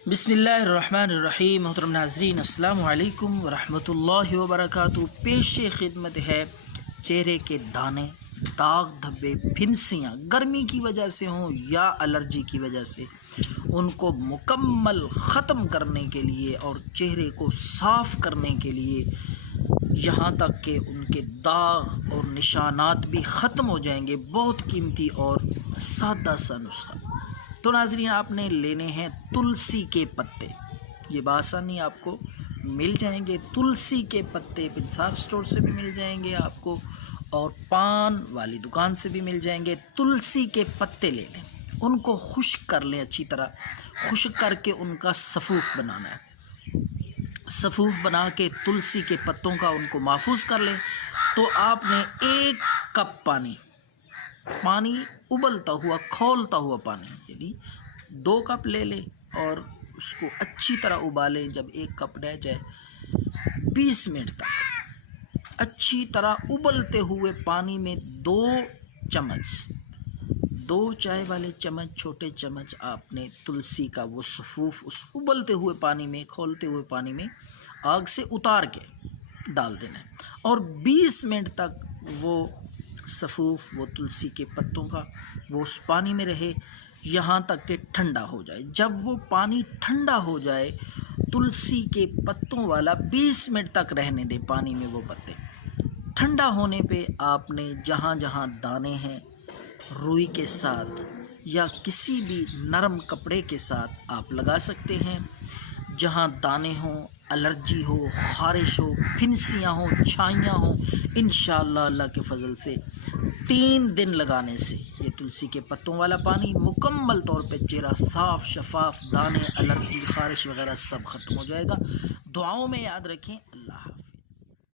बिस्मिल्लाहिर्रहमानिर्रहीम। मोहतरम नाज़रीन, अस्सलामु अलैकुम वरहमतुल्लाहि वबरकातुहू। पेश खिदमत है चेहरे के दाने, दाग धब्बे, फिनसियाँ गर्मी की वजह से हों या एलर्जी की वजह से, उनको मुकम्मल ख़त्म करने के लिए और चेहरे को साफ़ करने के लिए, यहाँ तक कि उनके दाग और निशानात भी ख़त्म हो जाएंगे। बहुत कीमती और सादा सा नुस्खा। तो नाज़रीन, आपने लेने हैं तुलसी के पत्ते। ये बासानी आपको मिल जाएंगे। तुलसी के पत्ते पिंसार स्टोर से भी मिल जाएंगे आपको, और पान वाली दुकान से भी मिल जाएंगे। तुलसी के पत्ते ले लें, उनको खुश्क कर लें, अच्छी तरह खुश्क करके उनका सफ़ूफ बनाना है। सफ़ूफ बना के तुलसी के पत्तों का उनको महफूज कर लें। तो आपने 1 कप पानी उबलता हुआ, खौलता हुआ पानी, यानी 2 कप ले लें और उसको अच्छी तरह उबालें। जब 1 कप रह जाए, 20 मिनट तक अच्छी तरह उबलते हुए पानी में 2 चाय वाले चम्मच, छोटे चम्मच, आपने तुलसी का वो सफ़ूफ उस उबलते हुए पानी में, खौलते हुए पानी में आग से उतार के डाल देना है। और 20 मिनट तक वो सफ़ूफ, वो तुलसी के पत्तों का, वो उस पानी में रहे, यहाँ तक कि ठंडा हो जाए। जब वो पानी ठंडा हो जाए, तुलसी के पत्तों वाला 20 मिनट तक रहने दें पानी में वो पत्ते। ठंडा होने पे आपने जहाँ जहाँ दाने हैं, रुई के साथ या किसी भी नरम कपड़े के साथ आप लगा सकते हैं। जहाँ दाने हों, एलर्जी हो, ख़ारिश हो, फिनसियाँ हो, छाइयाँ हो, इंशाअल्लाह अल्लाह के फ़ज़ल से 3 दिन लगाने से ये तुलसी के पत्तों वाला पानी मुकम्मल तौर पे चेहरा साफ़ शफाफ, दाने, एलर्जी, ख़ारिश वगैरह सब ख़त्म हो जाएगा। दुआओं में याद रखें।